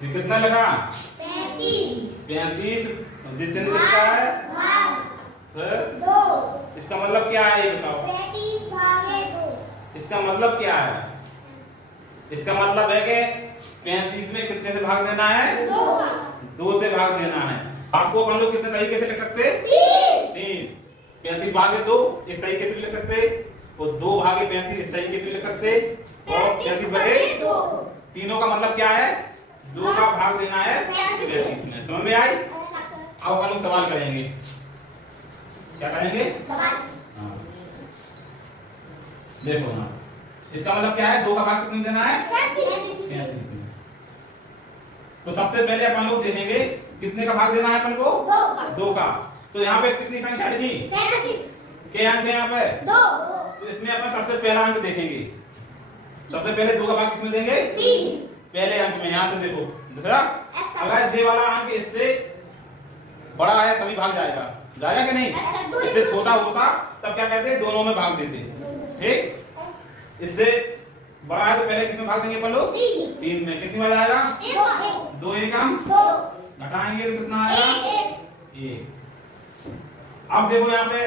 ये कितना लगा? 35। 35। ये चिन्ह किसका है? फिर 2। इसका मतलब क्या है ये बताओ? 35 भागे 2। इसका मतलब क्या है? इसका मतलब है कि 35 में कितने से भाग देना है? 2 से भाग देना है। भाग को अपन लोग कितने तरीके से लिख सकते हैं? 3। 35 भागे 2 इस तरीके से भी लिख सकते, और 2 भागे 35 इस तरीके से भी लिख सकते, और 35 बटे 2। तीनों का मतलब क्या है? 2 का भाग देना है 35 में। समझ में आई? अब अपन लोग सवाल करेंगे। क्या करेंगे? हाँ। देखो ना, इसका मतलब क्या है? 2 का भाग कितने देना है? 35 में। तो सबसे पहले अपन लोग देखेंगे कितने का भाग देना है अपन को? 2 का। तो यहाँ पे कितनी संख्या लिखी? क्या अंक है यहाँ पे? 2। तो इसमें अपन सबसे पहला अंक देखेंगे। सबसे पहले 2 का भाग किसमें देंगे? 3। पहले अंक में। यहाँ से देखो, दिख रहा? अगर ये वाला अंक इससे बड़ा है तभी भाग जाएगा, जाएगा कि नहीं? इससे छोटा होता तब क्या कहते? दोनों में भाग देते। ठीक? इससे बड़ा है तो पहले किसमें भाग देंगे अपन लोग? 3 में। कितनी बार आएगा? 2 एकम 2। घटाएंगे तो कितना आएगा? 1। अब देखो यहाँ पे,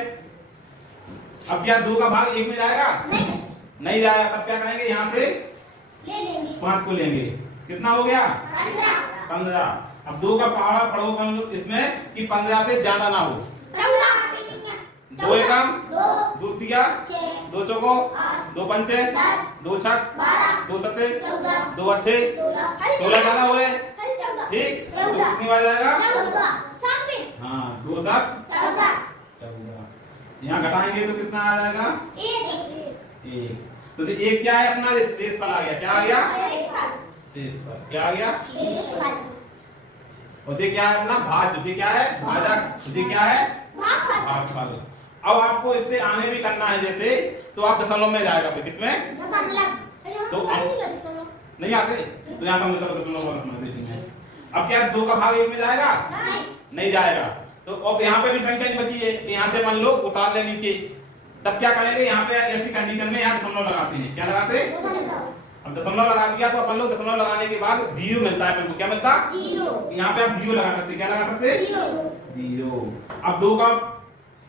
अब क्या 2 का भाग 1 में जाएगा? नहीं जाएगा। तब क्या करेंगे? यहाँ से 5 को लेंगे। कितना हो गया? 15। अब 2 का पहाड़ा पढ़ो अपन लोग इसमें कि 15 से ज्यादा ना हो। 2 एकम 2 तिया 2 चौको 2 पंचे 2 छक 2 सत्ते 2 अट्ठे 16 ज्यादा हुए। ठीक? तो कितनी बार जाएगा? हाँ, 2 7 14। यहाँ घटाएंगे तो कितना आ जाएगा? 1। तो 1 क्या है अपना? शेष फल आ गया। क्या आ गया? शेष फल। क्या आ गया? और ये क्या है अपना? भाज्य। ये क्या है? भाजक। ये क्या है? भागफल। अब आपको इससे आगे भी करना है जैसे, तो आप दशमलव में जाएगा फिर किसमें? तो नहीं आते तो यहाँ समझ चलो दशमलव। अब क्या 2 का भाग 1 में जाएगा? नहीं जाएगा। तो अब यहाँ पे भी संख्या नहीं बची है, यहाँ से मान लो उतार ले नीचे। तब क्या करेंगे? यहाँ पे ऐसी कंडीशन में यहाँ दशमलव लगाते हैं। क्या लगाते हैं? अब दशमलव लगा दिया तो अपन लोग दशमलव लगाने के बाद 0 मिलता है अपन को। क्या मिलता? 0। यहाँ पे आप 0 लगा सकते। क्या लगा सकते? 0। अब 2 का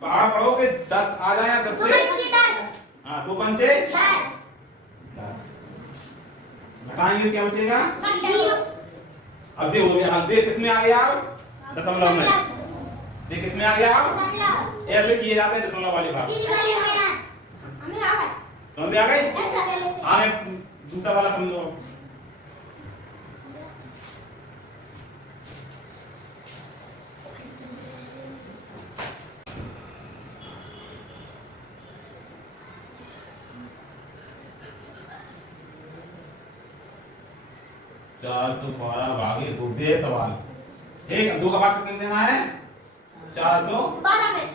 पहाड़ पढ़ोगे 10 आ जाए। 10 से हाँ 2 पंचे 10। घटाएंगे क्या बचेगा? अब ये हो गया। अब देख किसमें आ गया? दशमलव में। देख किसमें आ गया? ऐसे किए जाते हैं दशमलव वाले भाग। समझ में आ गई? आगे दूसरा वाला समझो। 412 भागे 2 दे सवाल। ठीक, 2 का भाग कितने देना है? 412 में।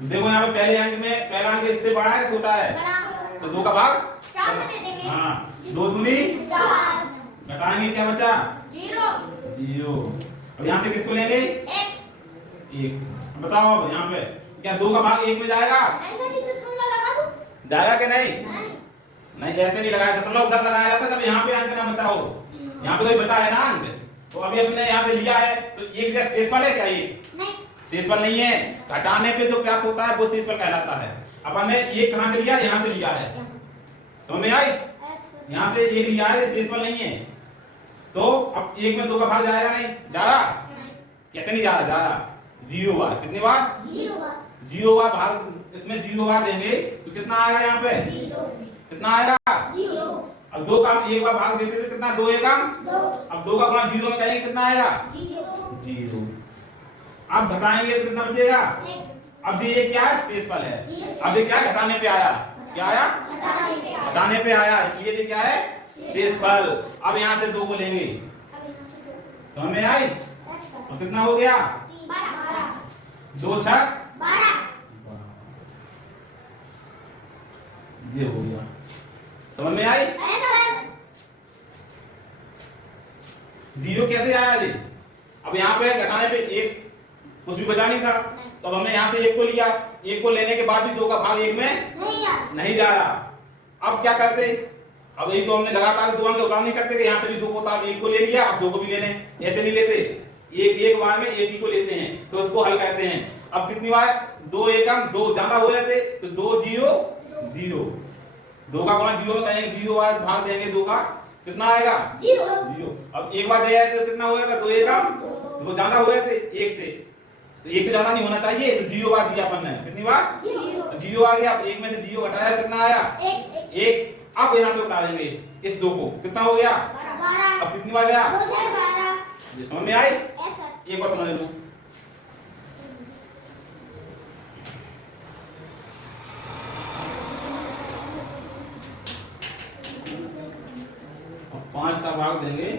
देखो यहाँ पे पहले अंक में पहला अंक इससे बड़ा है छोटा है? तो 2 का भाग 4 में दे देंगे। हाँ 2 दूनी 4। घटाएंगे क्या बचा? 0। अब यहाँ से किसको लेंगे? 1। बताओ अब यहाँ पे क्या 2 का भाग 1 में जाएगा? जाएगा कि नहीं? नहीं, ऐसे नहीं लगाया। दशमलव उधर लगाया जाता तब यहाँ पे अंक ना बचा हो। यहाँ पे कोई बचा है ना अंक, तो अभी अपने यहाँ से लिया है तो 1 जैसे शेषफल है क्या? ये शेषफल नहीं है। घटाने पे जो प्राप्त होता है वो शेषफल कहलाता है। अपन ने 1 कहाँ से लिया? यहाँ से लिया है। समझ में आई? यहाँ से 1 लिया है, शेषफल नहीं है। तो अब 1 में 2 का भाग जाएगा? नहीं जा रहा। कैसे नहीं जा रहा? जा रहा। 0 बार। कितनी बार? 0 बार भाग। इसमें 0 बार देंगे तो कितना आएगा? यहाँ पे कितना आएगा? 0। अब 2 का 1 बार भाग देते थे कितना? 2 एकम 2। अब 2 का गुणा 0 में करेंगे कितना आएगा? 0। अब घटाएंगे तो कितना बचेगा? अब ये क्या है? शेषफल है। अब ये क्या है? घटाने पे आया। क्या आया? घटाने पे आया, इसलिए ये क्या है? शेषफल। अब यहाँ से 2 को लेंगे। समझ में आई? तो कितना हो गया? 2 छक 12। ये हो गया। समझ में आई? 0 कैसे आया जी? अब यहाँ पे घटाने पे 1 कुछ भी बचा नहीं था, तो हमने यहाँ से 1 को लिया। 1 को लेने के बाद भी 2 का भाग 1 में नहीं जा रहा। अब क्या करते? अब यही तो हमने लगातार दो अंक उतार नहीं सकते कि यहाँ से भी दो को उतार, एक को ले लिया अब दो को भी लेने, ऐसे नहीं लेते, एक बार में एक ही को लेते हैं तो उसको हल कहते हैं। अब कितनी बार दो एकम दो ज्यादा हो जाते तो 2 0 0, 2 का गुणा 0 में कहेंगे 0 बार भाग देंगे 2 का कितना आएगा 0। अब एक बार दे जाए तो कितना हो जाएगा 2 एकम, वो ज्यादा हो जाते एक से, तो एक से ज्यादा नहीं होना चाहिए तो 0 बार दिया अपन ने, कितनी बार 0 आ गया। अब एक में से 0 घटाया कितना आया 1। अब यहाँ से उतारेंगे इस 2 को, कितना हो गया 12। अब कितनी बार गया 12। समझ में आई? ऐसा एक बार समझ लो। अब 5 का भाग देंगे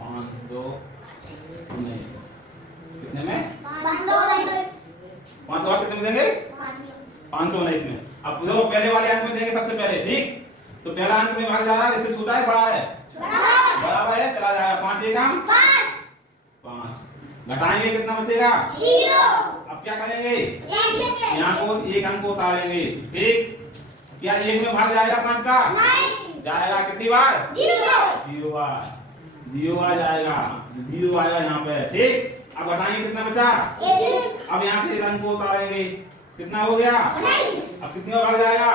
519 कितने में 500 कितने में देंगे 519 में। अब देखो पहले वाले अंक में देंगे सबसे पहले, ठीक? तो पहला अंक में भाग जा रहा है, इससे छोटा है बड़ा है बराबर है, चला जाएगा 5 एकम 5, घटाएंगे कितना बचेगा 0। अब क्या करेंगे यहाँ को एक अंक को उतारेंगे, ठीक? क्या एक में भाग जाएगा 5 का जाएगा कितनी बार 0 बार, 0 बार जाएगा, 0 आएगा यहाँ पे, ठीक? अब घटाएंगे कितना बचा, अब यहाँ से अंक को उतारेंगे कितना हो गया, अब कितनी बार भाग जाएगा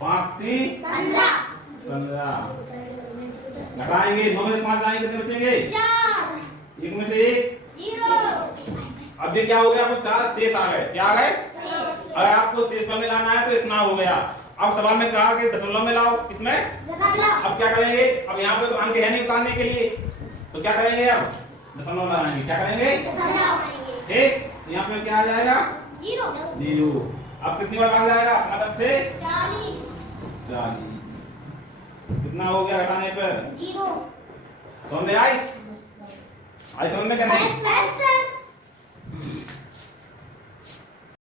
5 3 15, घटाएंगे 9 में से 5 जाएंगे कितने बचेंगे 1 में से 1। अब ये क्या हो गया, आपको 4 शेष आ गए, क्या आ गए? अगर आपको शेष में लाना है तो इतना हो गया। अब सवाल में कहा कि दशमलव में लाओ, किसमें? अब क्या करेंगे, अब यहाँ पे तो अंक है नहीं उतारने के लिए, तो क्या करेंगे अब दशमलव लगाएंगे, क्या करेंगे ठीक? यहाँ पे क्या आ जाएगा 0। अब कितनी बार भाग जाएगा मतलब से 40, कितना हो गया घटाने पर 0। समझ में आई? समझ में क्या नहीं?